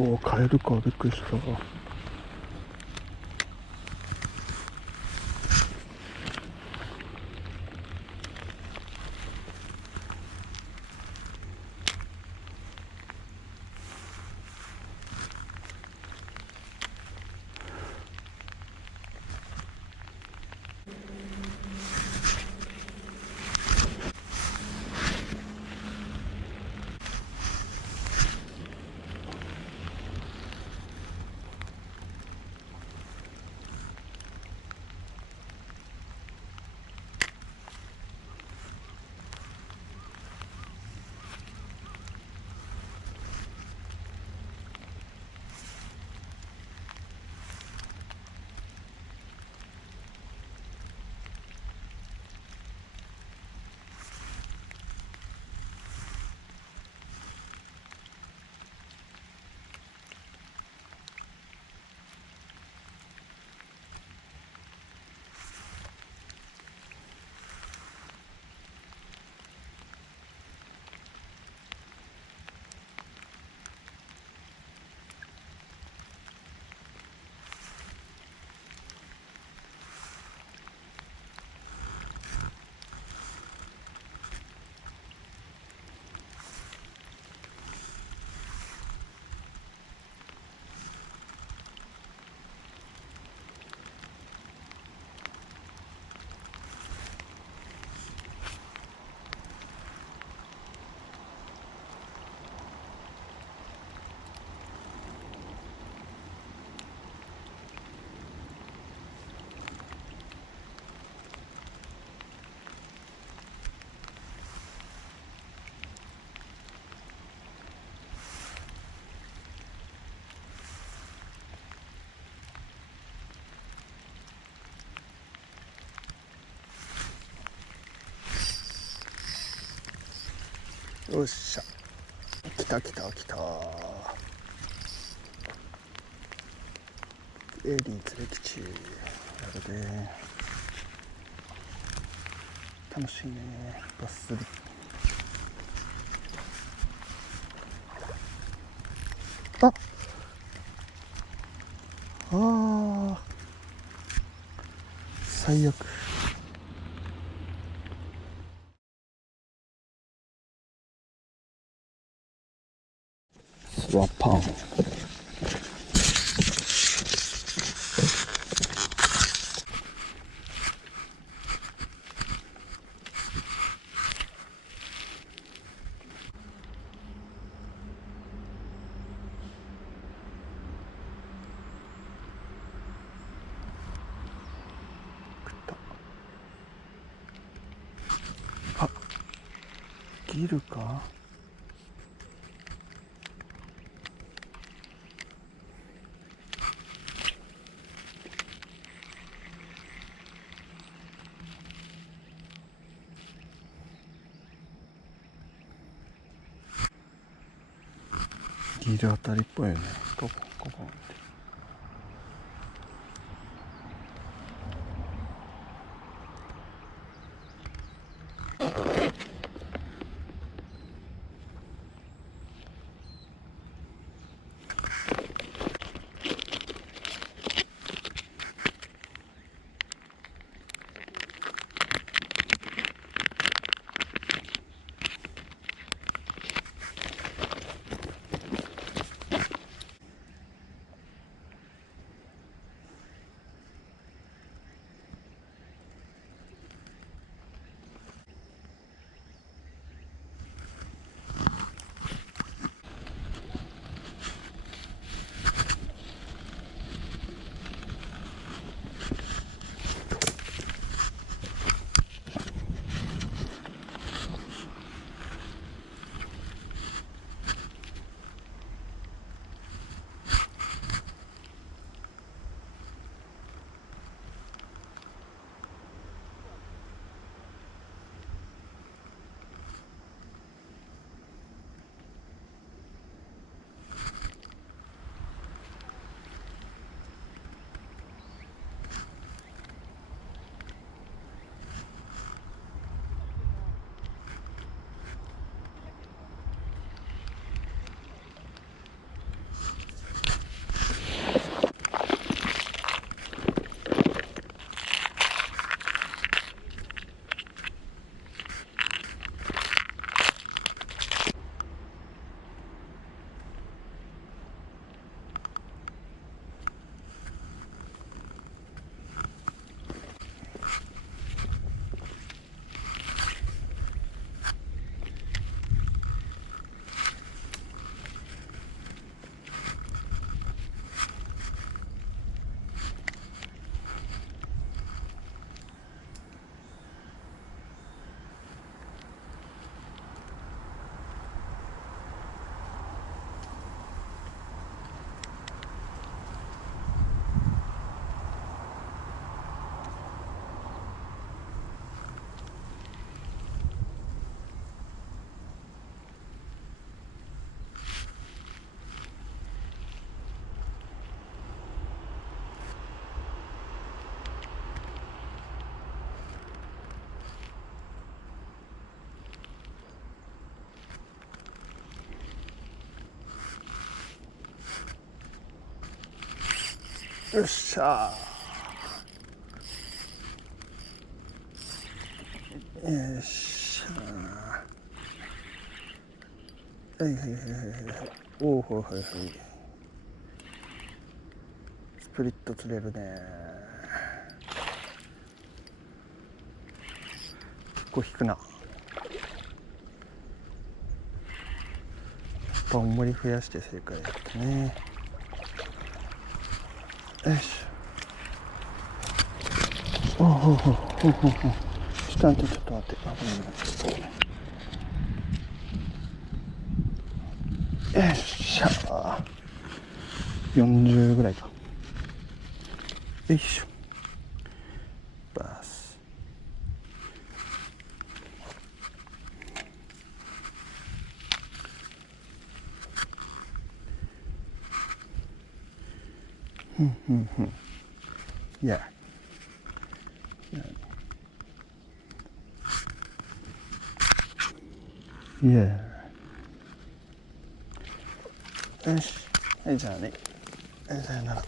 おお、カエルか、びっくりした。よっしゃ、来た来た来た。エリー連れ吉やるで。楽しいね、バス釣り。ああ、最悪。スワパン。あ、ギルか。ギルあたりっぽいよね。ここよっしゃー。よっしゃー。はいはいはいはいはい。おお、はいはいはい。スプリット釣れるね。結構引くな。やっぱ重り増やして正解だったね。よし。おおおおおお。ちょっと待って、ちょっと待って。あ、ごめんなさい。よっしゃー。40ぐらいか。よいしょ。バス。Yeah. Yeah. よし。はい、じゃあね。さよなら。